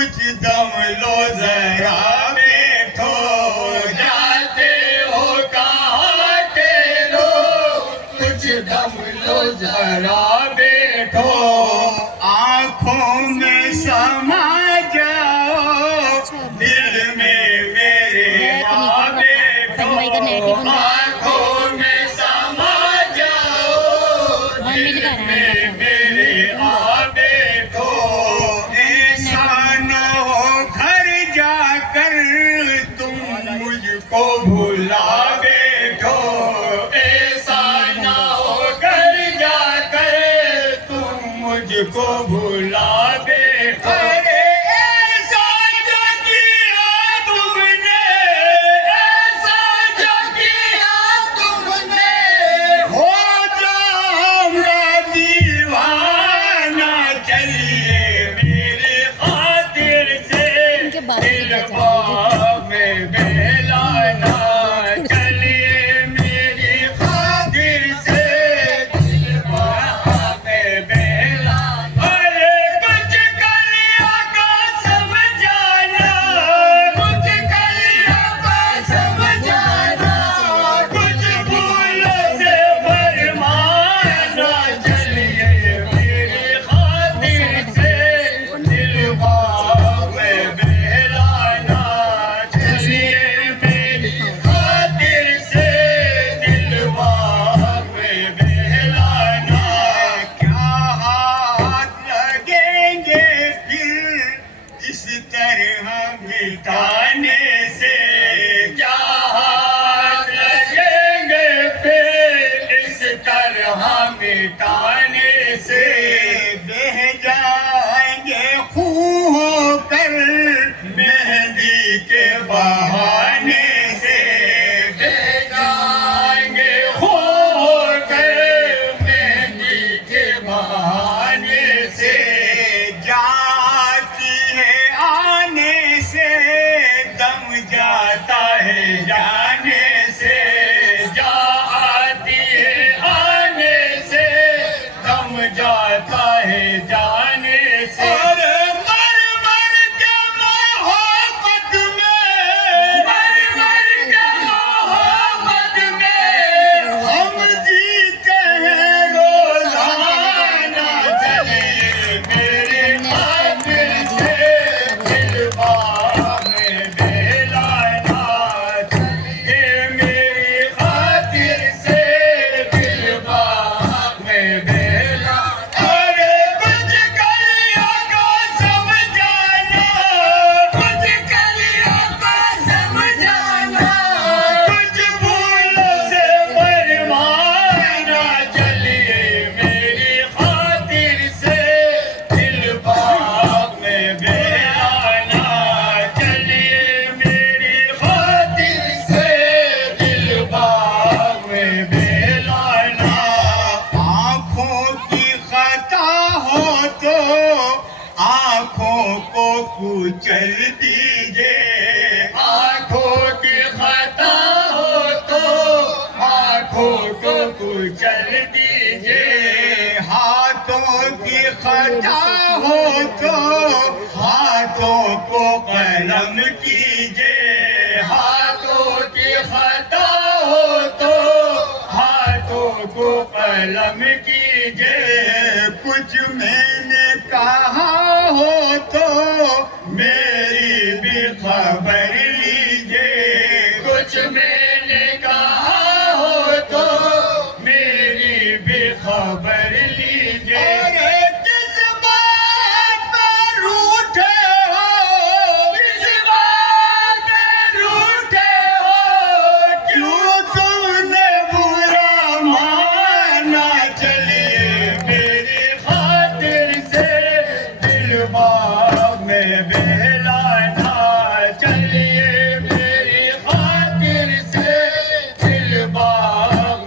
कुछ दम लो जरा बैठो, जाते हो कहाँ के लोग, कुछ दम लो जरा बैठो, आंखों में समा जाओ, दिल में मेरे आ बैठो, आंखों में समा जाओ, दिल में मेरे आ बैठो, ऐसा न हो घर जाकर तुम मुझको भुला बैठो, ऐसा न हो घर जाकर तुम मुझको भुला बैठो। अरे ऐसा जो किया तुमने, ऐसा जो किया तुमने, हो जाऊंगा दीवाना, चलिए मेरी खातिर से दिलवा में बहलाना, चलिए मेरी खातिर से दिलवा में बहलाना। अरे कुछ कलिया का समझाना, कुछ कलिया का समझाना, कुछ फूलों से फरमाना, चलिए मेरी खातिर से दिलवा में बहलाना, चलिए मेरी खातिर से दिलवा में बहलाना। क्या हाथ लगेंगे फिर इस तरह मिटाने से, क्या हाथ लगेंगे फिर इस तरह मिटाने से, बह जाएंगे खून होकर मेहंदी के बहाने से, बह जाएंगे खून होकर मेहंदी के बहाने से, जाती है आने से दम जाता है जाने से, जाती है आने से दम जाता है जाने से। अरे मर मर के मोहब्बत में, मर मर के मोहब्बत में हम जीते हैं रोजाना, चलिए मेरे खातिर से दिलवा में बहलाना, चलिए मेरी खातिर से दिलवा में बहलाना। अरे कुछ कलियों को समझाना, कुछ कलियों को समझाना, कुछ फूलों से फरमाना, चलिए मेरी खातिर से दिलवा में बहलाना, चलिए मेरी खातिर से दिलवा में बहलाना। आँखों की खता हो तो आँखों को कुचल दीजिए, आँखों की खता हो तो आँखों को कुचल दीजिए, हाथों की खता हो तो हाथों को कलम कीजिए, हाथों की खता हो तो हाथों को कलम कीजिए, कुछ मैंने कहा हो तो मेरी भी खबर लीजिए, कुछ मैंने कहा हो तो मेरी भी खबर लीजिए। अरे किस बात पर रूठे हो, किस बात पर रूठे हो, क्यों तुमने बुरा माना, चलिए मेरी खातिर से दिलवा में बहलाना, चलिए मेरी खातिर से दिलवा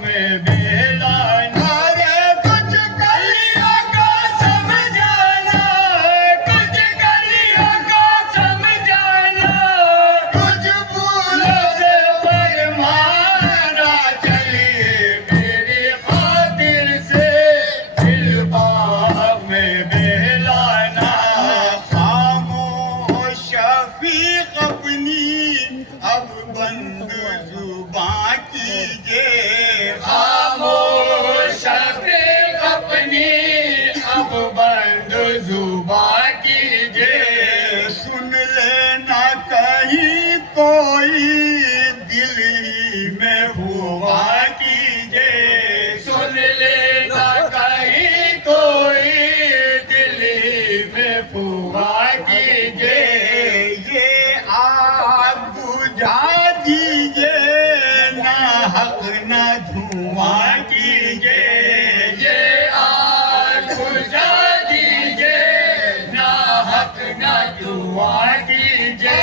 में बहलाना। अरे कुछ कलियों को समझाना, कुछ कलियों को समझाना, कुछ फूलों से फरमाना, चलिए मेरी खातिर से दिलवा में बहलाना। खामोश कोई दिल्ली में हुआ कीजे, सुन लेना कहीं कोई दिल्ली में हुआ कीजे, ये आग बुझा दीजे, ना हक ना धुआं कीजे, ये आग बुझा दीजे, ना हक ना धुआं कीजे।